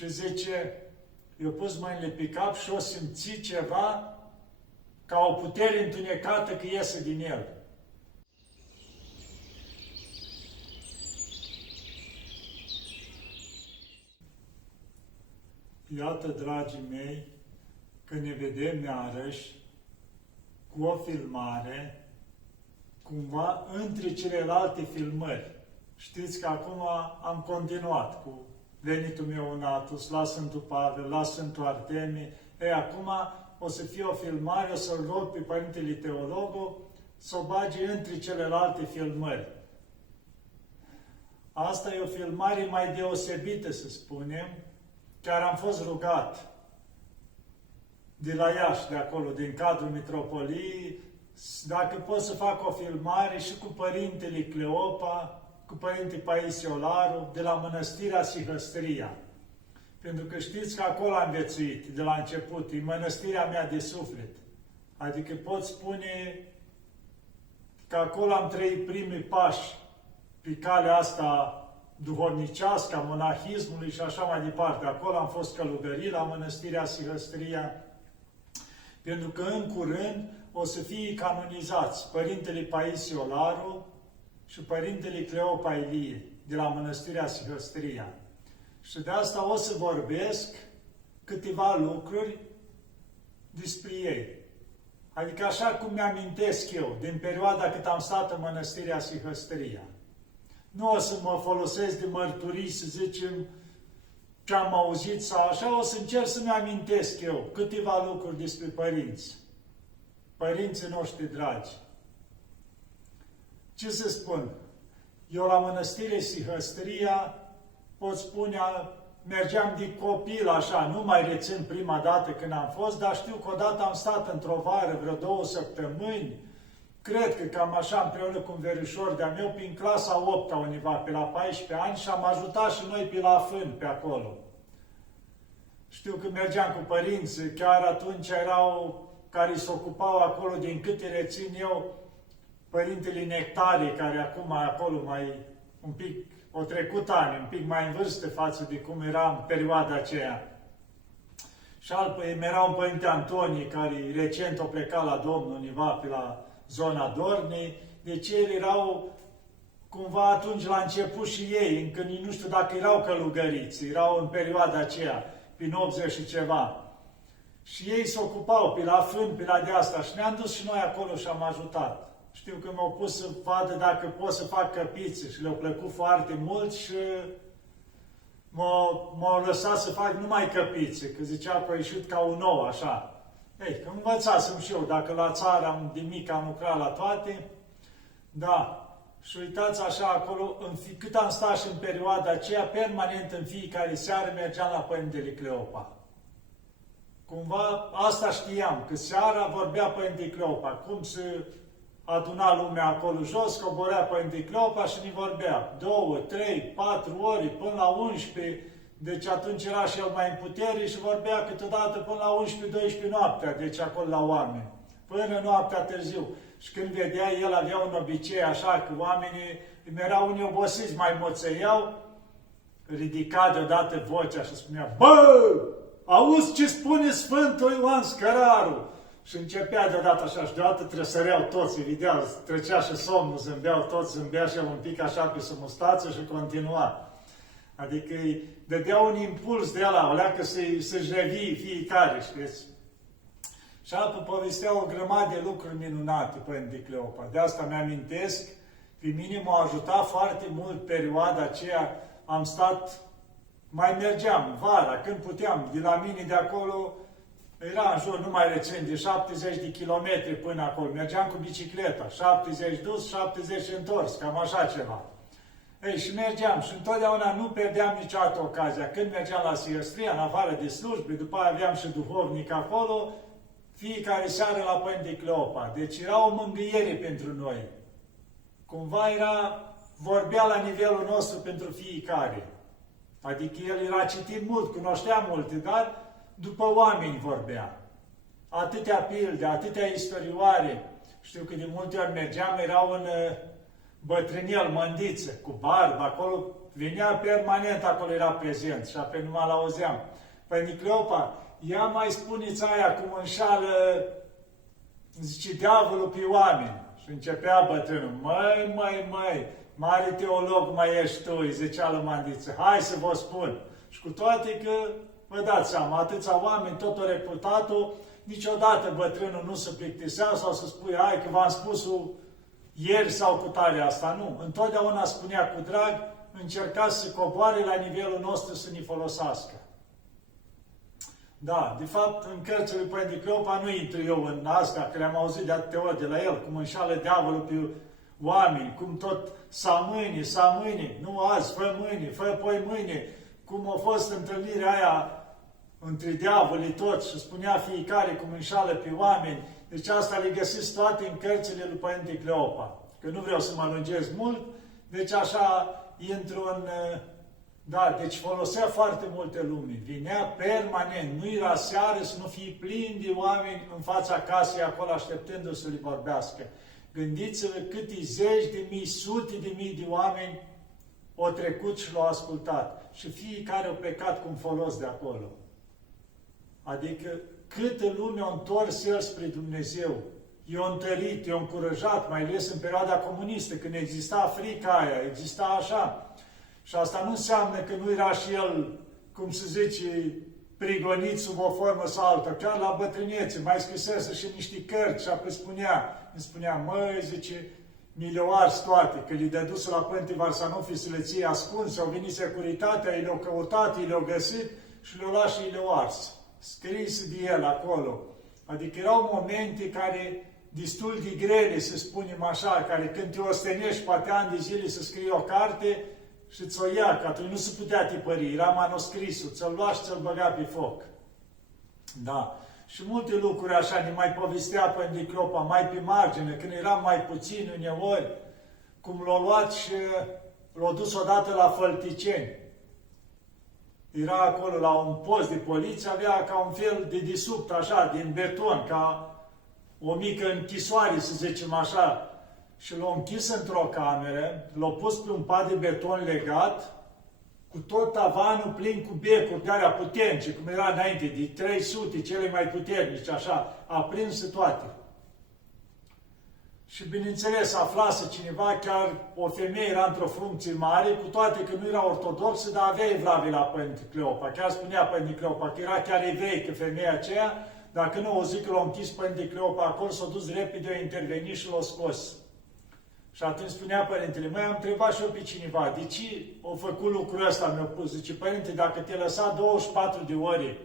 și zice, eu pus mâinile pe cap și o simți ceva ca o putere întunecată că iese din el. Iată, dragii mei, că ne vedem iarăși cu o filmare, cumva între celelalte filmări. Știți că acum am continuat cu venitul meu în Atos, la Sfântul Pavel, la Sfântul Artemie. Acum o să fie o filmare, o să-l rog pe Părintele Teologul să o bage între celelalte filmări. Asta e o filmare mai deosebită, să spunem. Chiar am fost rugat de la Iași, de acolo, din cadrul Mitropoliei, dacă pot să fac o filmare și cu Părintele Cleopa, cu Părintele Paisie Olaru, de la Mănăstirea Sihăstria. Pentru că știți că acolo am viețuit, de la început, e mănăstirea mea de suflet. Adică pot spune că acolo am trăit primii pași pe calea asta duhovnicească, a monahismului și așa mai departe. Acolo am fost călugărit la Mănăstirea Sihăstria, pentru că în curând o să fie canonizați Părintele Paisie Olaru și Părintele Cleopa Ilie, de la Mănăstirea Sihăstria. Și de asta o să vorbesc câteva lucruri despre ei. Adică așa cum mi-amintesc eu, din perioada cât am stat în Mănăstirea Sihăstria. Nu o să mă folosesc de mărturii, să zicem, ce am auzit sau așa, o să încerc să-mi amintesc eu câteva lucruri despre părinți. Părinții noștri dragi. Ce să spun? Eu la Mănăstirea Sihăstria, pot spune, mergeam de copil așa, nu mai rețin prima dată când am fost, dar știu că odată am stat într-o vară, vreo 2 săptămâni, cred că cam așa împreună cu un verișor de-a meu, prin clasa 8-a undeva, pe la 14 ani, și am ajutat și noi pe la Fân, pe acolo. Știu că mergeam cu părinții, chiar atunci erau care se ocupau acolo, din câte rețin eu, Părintele Nectarie, care acum acolo mai un pic, o trecut ani, un pic mai în vârstă față de cum era în perioada aceea. Și era un Părinte Antonie, care recent a plecat la Domnul undeva pe la zona Dornei, deci ei erau cumva atunci la început și ei, încă nu știu dacă erau călugăriți, erau în perioada aceea, prin 80 și ceva. Și ei se ocupau pe la Fân, pe la de asta, și ne-am dus și noi acolo și am ajutat. Știu că m-au pus să vadă dacă pot să fac căpițe și le-au plăcut foarte mult și m-au lăsat să fac numai căpițe, că zicea că a ieșit ca un ou, așa. Ei, că învățasem și eu, dacă la țară de mic am lucrat la toate, da. Și uitați așa acolo, cât am stat și în perioada aceea, permanent în fiecare seară mergeam la Părintele Cleopa. Cumva asta știam, că seara vorbea Părintele Cleopa, cum se aduna lumea acolo jos, coborea Părintele Cleopa și ne vorbea 2, 3, 4 ori, până la 11, deci atunci era și el mai în putere și vorbea câteodată până la 11-12 noaptea, deci acolo la oameni, până noaptea târziu. Și când vedea, el avea un obicei așa, că oamenii îmi erau unii obosiți, mai moțăiau, ridica deodată vocea și spunea, bă, auzi ce spune Sfântul Ioan Scăraru? Și începea deodată așa și deodată tresăreau toți, îi vedeau, trecea și somnul, zâmbeau toți, zâmbea și el un pic așa pe sub mustață și continua. Adică îi dădea un impuls de ăla, o leacă să-și revii fiecare, știți? Și apoi povestea o grămadă de lucruri minunate, Părinte Cleopa. De asta mi-amintesc, pe mine m-a ajutat foarte mult perioada aceea, am stat, mai mergeam vara, când puteam, de la mine de acolo, era în jur, numai recent, de 70 de kilometri până acolo. Mergeam cu bicicleta, 70 dus, 70 întors, cam așa ceva. Ei, și mergeam și întotdeauna nu pierdeam niciodată ocazia. Când mergeam la Sihăstria, în afară de slujbe, după aia aveam și duhovnic acolo, fiecare seară la Părinte Cleopa. Deci era o mângâiere pentru noi. Cumva vorbea la nivelul nostru pentru fiecare. Adică el era citit mult, cunoștea multe, dar după oameni vorbea. Atâtea pilde, atâtea istorioare. Știu că de multe ori mergeam, era un bătrânel mândiță, cu barbă, acolo venea permanent, acolo era prezent și apoi numai l-auzeam. Păi Cleopa, ia mai spuneți aia cum înșală, zice, diavolul pe oameni. Și începea bătrânul, măi, mare teolog mai ești tu, îi zicea lui Mandiță, hai să vă spun. Și cu toate că, vă dați seama, atâția oameni, tot o reputat-o, niciodată bătrânul nu se plictisea sau să spui, hai că v-am spus-o ieri sau cu tare asta. Nu, întotdeauna spunea cu drag, încerca să coboare la nivelul nostru să ne folosească. Da, de fapt, în cărțile lui Părinte Cleopa nu intru eu în asta, că le-am auzit de atâtea ori de la el, cum înșală diavolul pe oameni, cum tot sa mâine, nu azi, fă mâine, fă poi mâine, cum a fost întâlnirea aia între diavolii toți și spunea fiecare cum înșală pe oameni. Deci asta le găsiți toate în cărțile lui Părinte Cleopa. Că nu vreau să mă lungesc mult, deci așa intru în... Da, deci folosea foarte multe lume. Vinea permanent, nu era seară să nu fie plin de oameni în fața casei acolo așteptându-se să le vorbească. Gândiți-vă câte zeci de mii, sute de mii de oameni au trecut și l-au ascultat. Și fiecare a plecat cu un folos de acolo. Adică câtă lume a întors el spre Dumnezeu. I-a întărit, i-a încurajat, mai ales în perioada comunistă, când exista frica aia, exista așa. Și asta nu înseamnă că nu era și el, cum se zice, prigonit sub o formă sau alta. Chiar la bătrânețe, mai scrisese și niște cărți și apoi spunea, măi, zice, mi le-au ars toate, că li de dus la Părinte Varsanofi să le ție ascunse, au venit securitatea, i le-au căutat, i le-au găsit și le-au luat și le-au ars. Scris de el acolo. Adică erau momente care destul de grele, să spunem așa, care când te ostenești poate ani de zile să scrii o carte și ți-o ia, că atunci nu se putea tipări, era manuscrisul, ți-l lua și ți-l băga pe foc. Da. Și multe lucruri așa ne mai povestea Părinte Cleopa, mai pe margine, când eram mai puțini uneori, cum l-a luat și l-a dus odată la Fălticeni. Era acolo la un post de poliție, avea ca un fel de desubt așa, din beton, ca o mică închisoare, să zicem așa, și l-a închis într-o cameră, l-a pus pe un pat de beton legat, cu tot tavanul plin cu becuri de alea puternice, cum era înainte, de 300, cele mai puternice, așa, aprinse toate. Și bineînțeles, aflase cineva, chiar o femeie era într-o funcție mare, cu toate că nu era ortodoxă, dar avea evlavii la Părinte Cleopa. Chiar spunea Părinte Cleopa că era chiar evreică femeia aceea, dacă nu o zic că l-a închis Părinte Cleopa acolo, s-a dus repede, a intervenit și l-a scos. Și atunci spunea Părintele, măi, am întrebat și eu pe cineva, de ce a făcut lucrul ăsta? Mi-a pus, zice, Părinte, dacă te lăsa 24 de ore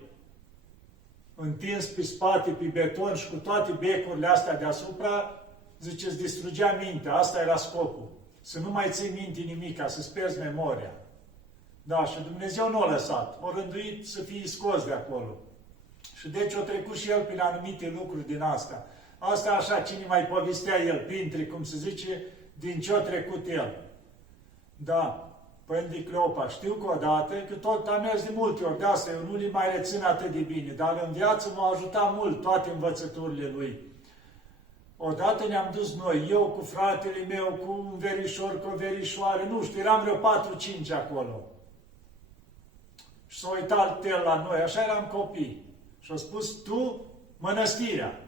întins pe spate, pe beton și cu toate becurile astea deasupra, zice, îți distrugea mintea, asta era scopul. Să nu mai ții minte nimica, să-ți pierzi memoria. Da, și Dumnezeu nu a lăsat, a rânduit să fie scos de acolo. Și deci a trecut și el prin anumite lucruri din asta. Asta așa, cine mai povestea el, printre, cum se zice, din ce a trecut el. Da, Părinte Cleopa, știu că odată, că tot am mers de multe ori, de asta eu nu le mai rețin atât de bine, dar în viață m-a ajutat mult toate învățăturile lui. Odată ne-am dus noi, eu cu fratele meu, cu un verișor, cu o verișoară, nu știu, eram vreo 4-5 acolo. Și s-a uitat el la noi, așa eram copii. Și a spus, tu, mănăstirea.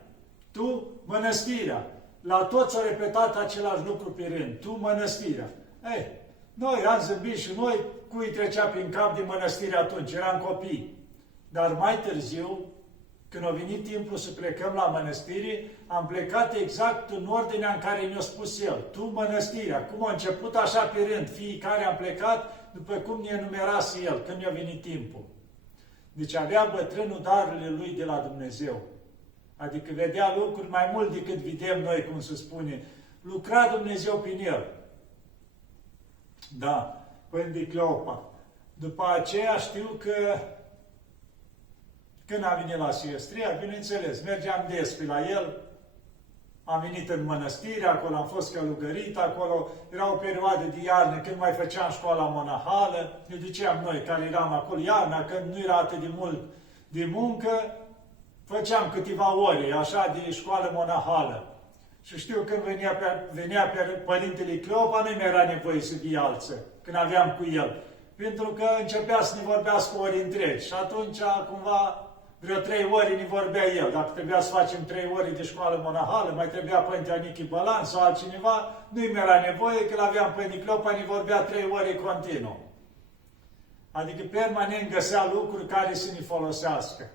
Tu, mănăstirea. La toți au repetat același lucru pe rând. Tu, mănăstirea. Ei, noi am zâmbit și noi, cui trecea prin cap de mănăstire atunci, eram copii. Dar mai târziu, când a venit timpul să plecăm la mănăstire, am plecat exact în ordinea în care ne-a spus el. Tu, mănăstirea. Cum a început așa pe rând. Fiecare am plecat după cum ne enumerase el, când ne-a venit timpul. Deci avea bătrânul darurile lui de la Dumnezeu. Adică vedea lucruri mai mult decât vedem noi, cum se spune. Lucra Dumnezeu prin el. Da, Părinte Cleopa. După aceea știu că când am venit la Siestria, bineînțeles, mergeam des pe la el, am venit în mănăstire, acolo am fost călugărit, acolo era o perioadă de iarnă, când mai făceam școala monahală, ne duceam noi, care eram acolo iarna, când nu era atât de mult de muncă, făceam câteva ore, așa, de școală monahală. Și știu când venea pe Părintele Cleopa, nu mi era nevoie să vii alță. când aveam cu el. Pentru că începea să ne vorbească ori întregi și atunci, cumva, vreo 3 ore ne vorbea el. Dacă trebuia să facem 3 ore de școală monahală, mai trebuia Părinte Anichie Bălan sau altcineva, nu-i era nevoie, că l-aveam Părinte Cleopa, ne vorbea 3 ore continuu. Adică permanent găsea lucruri care să ne folosească.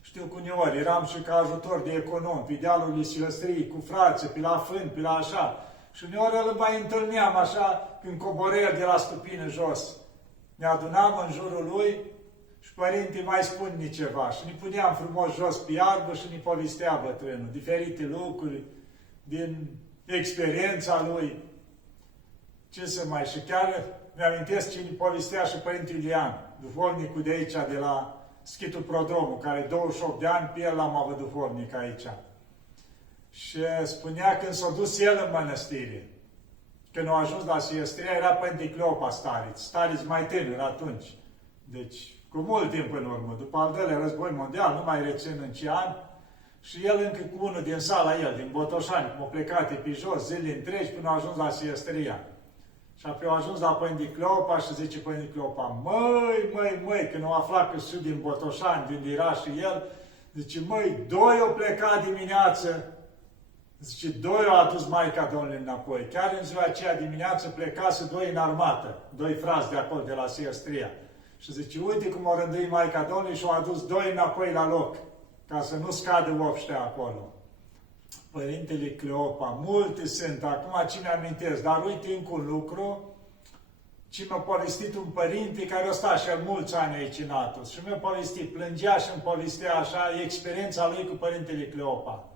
Știu că uneori eram și ca ajutor de econom, pe dealul Silăstriei, cu frații, pe la Fân, pe la așa. Și uneori îl mai întâlneam așa, când coborea de la stupină jos. Ne adunam în jurul lui și părinții mai spun ceva. Și ne puneam frumos jos pe iarbă și ne povestea bătrânul diferite lucruri din experiența lui. Ce să mai... Și chiar mi-amintesc ce ne povestea și Părintele Ilian, duhovnicul de aici, de la Schitul Prodromul, care 28 de ani, pe el l-am avut duhovnic aici. Și spunea când s-a dus el în mănăstire, când a ajuns la Siestria, era Părinte Cleopa stareț mai tânăr atunci. Deci, cu mult timp în urmă, după al doilea război mondial, nu mai rețin în ce an, și el încă cu unul din sala el, din Botoșani, cum a plecat pe jos, zile întregi, până a ajuns la Siestria. Și apoi a ajuns la Părinte Cleopa și zice Părinte Cleopa, măi, când au aflat că sunt din Botoșani, din era și el, zice, măi, 2 au plecat dimineață, zice, 2 au adus Maica Domnului înapoi. Chiar în ziua aceea dimineață plecase 2 în armată, 2 frați de acolo, de la Siestria. Și zice, uite cum au rânduit Maica Domnului și au adus 2 înapoi la loc, ca să nu scadă obștea acolo. Părintele Cleopa, multe sunt, acum ce mi-amintesc, dar uite încă un lucru, ce mi-a povestit un părinte care a stat și el mulți ani aici în Atos și mi-a povestit, plângea și îmi povestea așa experiența lui cu Părintele Cleopa.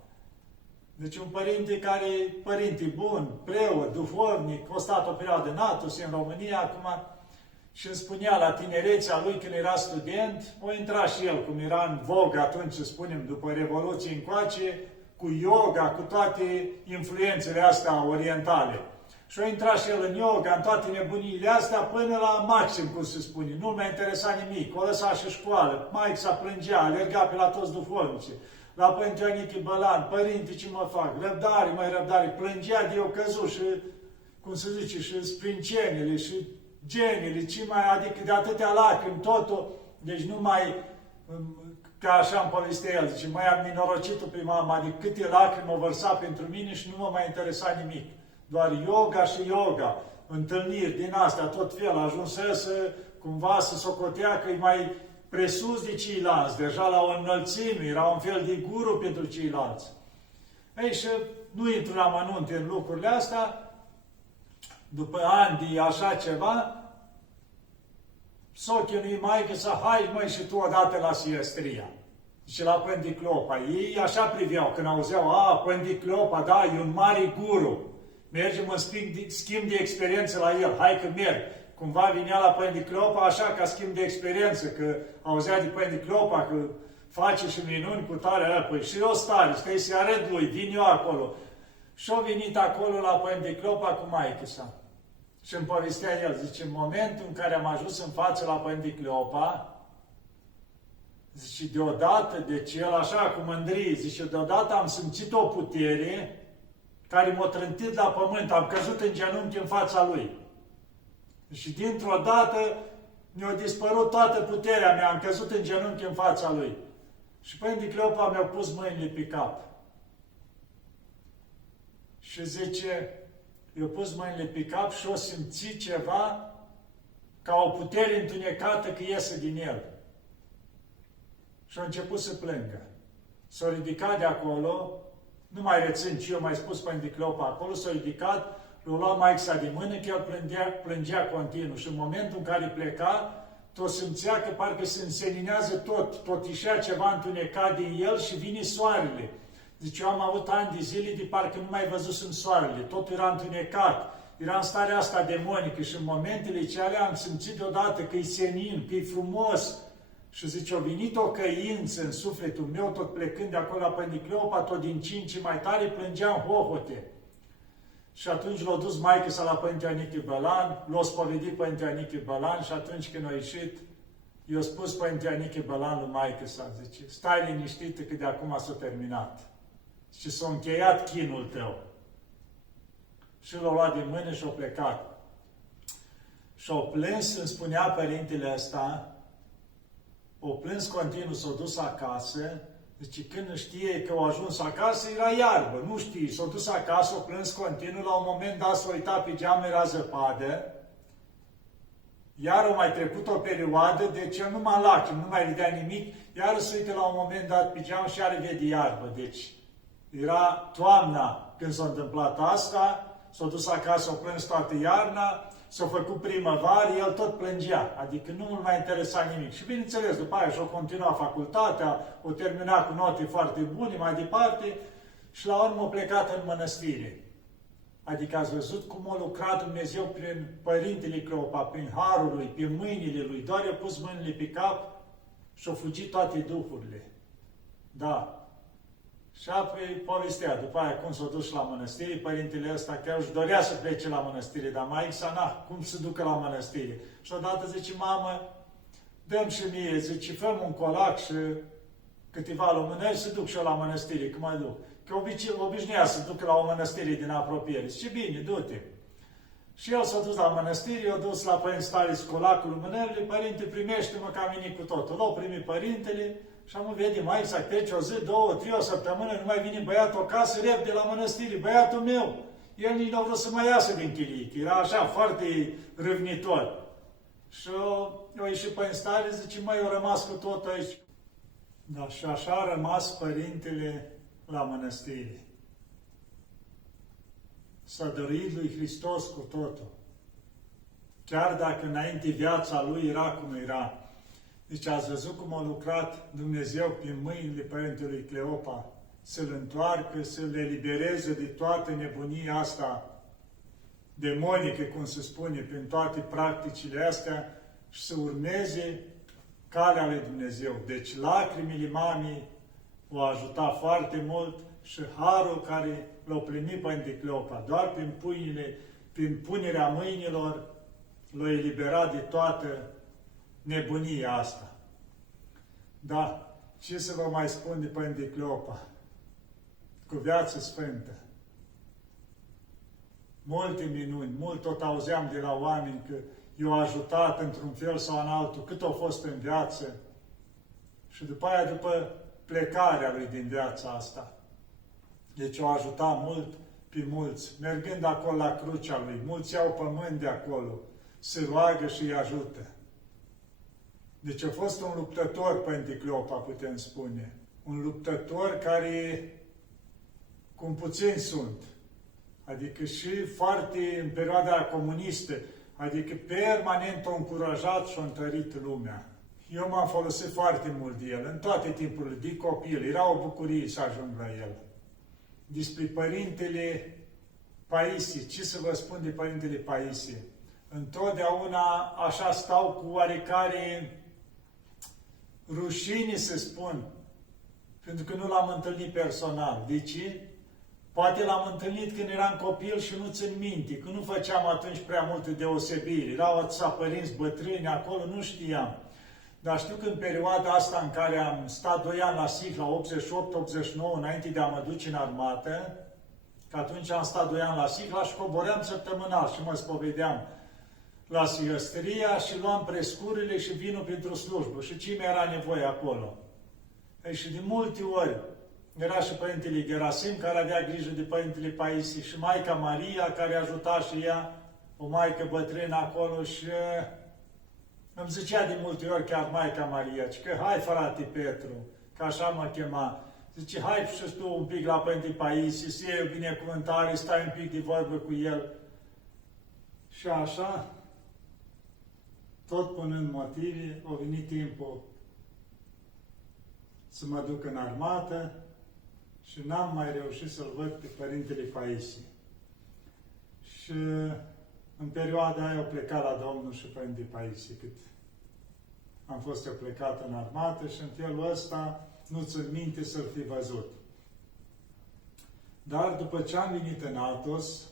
Deci un părinte care, părinte bun, preot, duhovnic, a stat o perioadă în Atos, în România, acum, și îmi spunea la tinerețea lui când era student, o intra și el, cum era în vogă atunci, să spunem, după Revoluție încoace, cu yoga, cu toate influențele astea orientale. Și a intrat și el în yoga, în toate nebuniile astea, până la maxim, cum se spune. Nu mi-a interesat nimic. O lăsa și școală. Maica plângea, alerga pe la toți duhovnici. La Părinte Anichie Bălan, părinte, ce mă fac? Răbdare. Plângea de eu căzut și, cum se zice, și sprincenele, și genele, adică de atâtea lacrimi, totul. Deci nu mai... Ca așa îmi povestea el, zice, mai am nenorocit-o pe mama, adică câte lacrimi o vărsa pentru mine și nu mă mai interesa nimic. Doar yoga și yoga, întâlniri din astea, tot fel, ajunsese cumva să socotea că e mai presus de ceilalți, deja la o înălțime, era un fel de guru pentru ceilalți. Ei, și nu intru la amănunte în lucrurile astea, după ani de așa ceva, s-o chinui Maică să hai, măi, și tu odată la Siestria. Și la Părinte Cleopa. Ei așa priveau, când auzeau, Părinte Cleopa, da, e un mare guru. Mergem în schimb de experiență la el, hai că merg. Cumva vinea la Părinte Cleopa așa ca schimb de experiență, că auzea de Părinte Cleopa că face și minuni cu tare, păi și eu stare, stai să-i arăt lui, vin eu acolo. Și-a venit acolo la Părinte Cleopa cu maică sa. Și îmi povestea el, zice, în momentul în care am ajuns în față la Părinte Cleopa, zice, deodată, deci el așa cu mândrie, zice, deodată am simțit o putere care m-a trântit la pământ, am căzut în genunchi în fața lui. Și dintr-o dată mi-a dispărut toată puterea mea, am căzut în genunchi în fața lui. Și Părinte Cleopa mi-a pus mâinile pe cap. Și zice, i-a pus mâinile pe cap și o simțit ceva ca o putere întunecată că iese din el. Și a început să plângă. S-a ridicat de acolo, nu mai rețin ce eu mai spus Părinte Cleopa acolo, s-a ridicat, l-a luat maica de mână, că el plângea continuu. Și în momentul în care pleca, tot simțea că parcă se înseninează tot ieșea ceva întunecat din el și vine soarele. Zice, eu am avut ani de zile de parcă nu mai văzusem soarele, totul era întunecat, era în starea asta demonică și în momentele cele am simțit deodată că e senin, că e frumos. Și zice, a venit o căință în sufletul meu, tot plecând de acolo la Părinte Cleopa, tot din ce în ce mai tare plângea în hohote. Și atunci l-a dus maică-sa la Părinte Anichie Bălan, l-a spovedit Părinte Anichie Bălan și atunci când a ieșit, i-a spus Părinte Anichie Bălan lui maică-sa, zice, stai liniștită că de acum s-a terminat. Și s-a încheiat chinul tău. Și l-a luat din mână și a plecat. și-o plâns, îmi spunea părintele ăsta, o plâns continuu, s-a dus acasă, deci când știe că au ajuns acasă, era iarbă, nu știi, s-a dus acasă, o plâns continuu, la un moment dat s-a uitat pe geam, era zăpadă, iar a mai trecut o perioadă, deci el nu mai lacrimi, nu mai vedea nimic, iar se uită la un moment dat pe geam și iar vede iarbă, deci era toamna când s-a întâmplat asta, s-a dus acasă, o plâns toată iarna, s-a făcut primăvară, el tot plângea, adică nu îl mai interesa nimic. Și bineînțeles, după aia și-a continuat facultatea, o terminat cu note foarte bune, mai departe, și la urmă a plecat în mănăstire. Adică ați văzut cum a lucrat Dumnezeu prin Părintele Cleopa, prin harul lui, prin mâinile lui, doar i-a pus mâinile pe cap și au fugit toate duhurile. Da. Și apoi povestea, după aia cum s-a dus la mănăstire, părintele ăsta chiar își dorea să plece la mănăstire, dar maica, cum să ducă la mănăstire? Și odată zice, mamă, dăm și mie, zice, făm un colac și câteva lumânări să duc și eu la mănăstire, că mă duc. Că obișnuia să ducă la o mănăstire din apropiere. Zice, bine, du-te. Și el s-a dus la mănăstire, i-a dus la părinți Stalis colacul lumânările, părinte, primește-mă că am venit cu totul. L-au primit părintele, și am vede, mai să trece o zi, 2, 3, o săptămână, nu mai vine băiatul acasă, repede la mănăstire, băiatul meu. El nici nu a vrut să mai iasă din chilie, era așa, foarte râvnitor. Și eu ieșit pe stare, zice, măi, eu rămas cu tot aici. Da, și așa a rămas părintele la mănăstire. S-a dăruit lui Hristos cu totul. Chiar dacă înainte viața lui era cum era. Deci ați văzut cum a lucrat Dumnezeu prin mâinile Părintelui Cleopa, să-l întoarcă, să le elibereze de toată nebunia asta demonică, cum se spune, prin toate practicile astea și să urmeze calea lui Dumnezeu. Deci lacrimile mamei o ajuta foarte mult și harul care l-a primit Părintele Cleopa, doar prin punerea mâinilor, l-a eliberat de toată nebunia asta. Da, ce să vă mai spun de Părintele Cleopa? Cu viață sfântă. Multe minuni, mult tot auzeam de la oameni că i-au ajutat într-un fel sau în altul, cât au fost în viață. Și după aia, după plecarea lui din viața asta. Deci o ajuta mult pe mulți, mergând acolo la crucea lui. Mulți iau pământ de acolo, se roagă și îi ajută. Deci a fost un luptător, Părinte Cleopa, putem spune. Un luptător care, cum puțini sunt, adică și foarte în perioada comunistă, adică permanent a încurajat și a întărit lumea. Eu m-am folosit foarte mult de el, în toate timpurile, de copil. Era o bucurie să ajung la el. Despre Părintele Paisie, ce să vă spun de Părintele Paisie? Întotdeauna așa stau cu oarecare rușine, să spun, pentru că nu l-am întâlnit personal. De ce? Poate l-am întâlnit când eram copil și nu țin minte, că nu făceam atunci prea multe deosebiri. Erau atâția părinți bătrâni acolo, nu știam. Dar știu că în perioada asta în care am stat 2 ani la SIH, la 88-89, înainte de a mă duce în armată, că atunci am stat 2 ani la SIH, și coboream săptămânal și mă spovedeam la Sihăstria și luam prescurile și vinul pentru slujbă. Și ce mi-era nevoie acolo? Ei, și de multe ori era și Părintele Gerasim, care avea grijă de Părintele Paisie, și Maica Maria, care ajuta și ea, o maică bătrână acolo, și îmi zicea de multe ori chiar Maica Maria, că hai frate Petru, că așa mă chema, zice, hai și tu un pic la Părintele Paisie, să iei o binecuvântare, stai un pic de vorbă cu el. Și așa, tot punând motive, a venit timpul să mă duc în armată și n-am mai reușit să-l văd pe Părintele Paisie. Și în perioada aia au plecat la Domnul și Părintele Paisie, cât am fost eu plecat în armată, și în felul ăsta nu țin minte să-l fi văzut. Dar după ce am venit în Atos,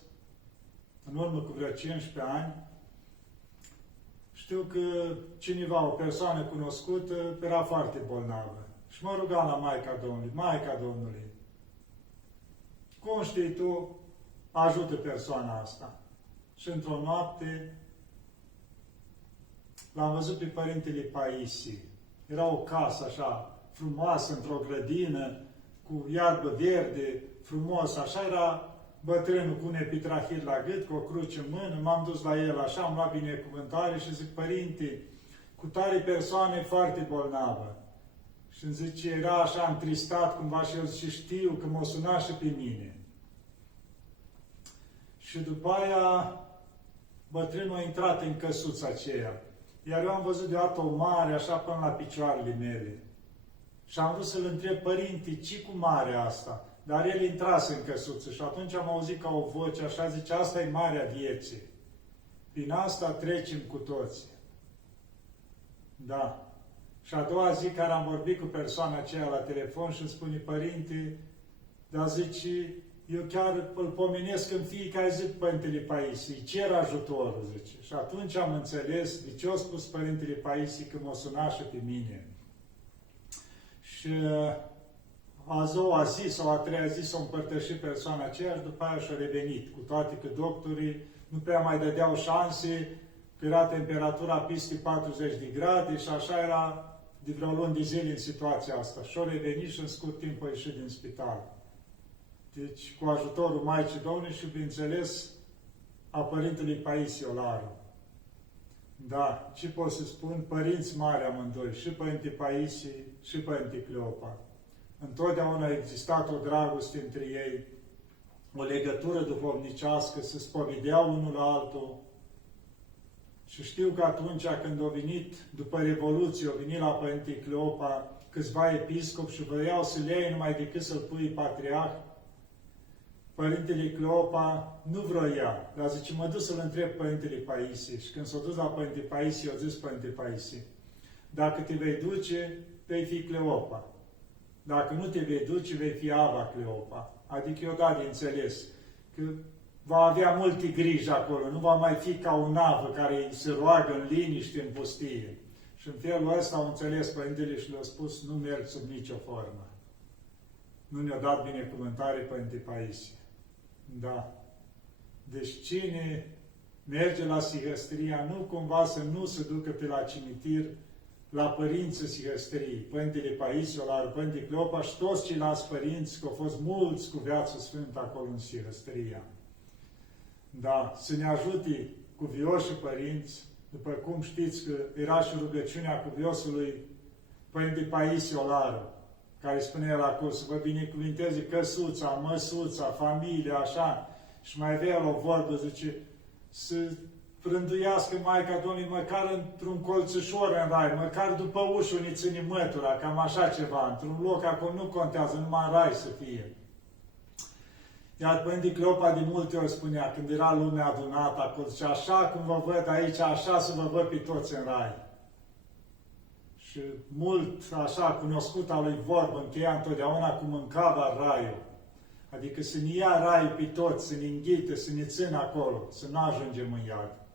în urmă cu vreo 15 ani, știu că cineva, o persoană cunoscută, era foarte bolnavă. Și mă rugam la Maica Domnului, Maica Domnului, cum știi tu, ajută persoana asta. Și într-o noapte l-am văzut pe Părintele Paisie. Era o casă așa, frumoasă, într-o grădină, cu iarbă verde, frumos, așa era bătrânul cu un epitrahil la gât, cu o cruce în mână, m-am dus la el așa, am luat binecuvântare și zic, Părinte, cu tare persoane foarte bolnavă. Și îmi zice, era așa întristat cumva și el zice, știu că m-o suna și pe mine. Și după aia, bătrânul a intrat în căsuța aceea. Iar eu am văzut deodată o mare, așa până la picioarele mele. Și am vrut să-l întreb, Părinte, ce cu marea asta? Dar el intrase în căsuță și atunci am auzit ca o voce, așa zice, asta e marea vieții. Prin asta trecem cu toții. Da. Și a doua zi care am vorbit cu persoana aceea la telefon și îmi spune, Părinte, dar zice, eu chiar îl pomenesc în fiecare zi Părintele Paisie, îi cer ajutorul, zice. Și atunci am înțeles de ce a spus Părintele Paisie că m-o suna și pe mine. Și a doua zi sau a treia zi s-a împărtășit persoana aceea și după aia și-a revenit, cu toate că doctorii nu prea mai dădeau șanse, că era temperatura peste 40 de grade și așa era de vreo luni de zile în situația asta. Și-a revenit și în scurt timp a ieșit din spital. Deci, cu ajutorul Maicii Domnului și, bineînțeles, a Părintelui Paisie Olaru. Da, ce pot să spun? Părinți mari amândoi, și Părinte Paisie și Părinte Cleopa. Întotdeauna a existat o dragoste între ei, o legătură duhovnicească, se spovedeau unul la altul. Și știu că atunci când au venit, după Revoluție, au venit la Părinte Cleopa câțiva episcopi și voiau să le iei numai decât să-l pui patriarh, Părintele Cleopa nu vroia, dar zice, mă duc să-l întreb Părintele Paisie. Și când s-a dus la Părinte Paisie, a zis Părinte Paisie, dacă te vei duce, vei fi Cleopa. Dacă nu te vei duce, vei fi Ava Cleopa. Adică eu da de înțeles că va avea multe griji acolo, nu va mai fi ca un navă care se roagă în liniște, în pustie. Și în felul ăsta au înțeles Părintele și le-a spus, nu merg sub nicio formă. Nu ne-a dat binecuvântare Părinte Paisie. Da. Deci cine merge la sihăstria, nu cumva să nu se ducă pe la cimitir, la părinții sihăstriei, Părintele Paisie Olaru, Părinte Cleopa și toți ceilalți părinți, că au fost mulți cu viață sfântă acolo în sihăstria. Da, să ne ajute cuvioșii părinți, după cum știți că era și rugăciunea cuviosului Părinte Paisie Olaru, care spunea el acolo să vă binecuvinteze căsuța, măsuța, familia, așa, și mai avea o vorbă, zice, să rânduiască Maica Domnului măcar într-un colțișor în rai, măcar după ușă unii ține mătura, cam așa ceva, într-un loc acolo nu contează, numai în rai să fie. Iar Părinte Cleopa de multe ori spunea, când era lumea adunată acolo, zice, așa cum vă văd aici, așa să vă văd pe toți în rai. Și mult, așa, cunoscut al lui vorbă, încheia întotdeauna cu mâncava raiul. Adică să ne ia raiul pe toți, să ne înghite, să ne țină acolo, să nu ajungem în iad.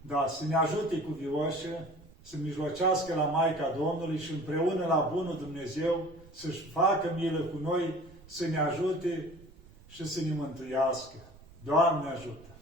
Da, să ne ajute cuvioșii, să mijlocească la Maica Domnului și împreună la Bunul Dumnezeu să-și facă milă cu noi, să ne ajute și să ne mântuiască. Doamne ajută!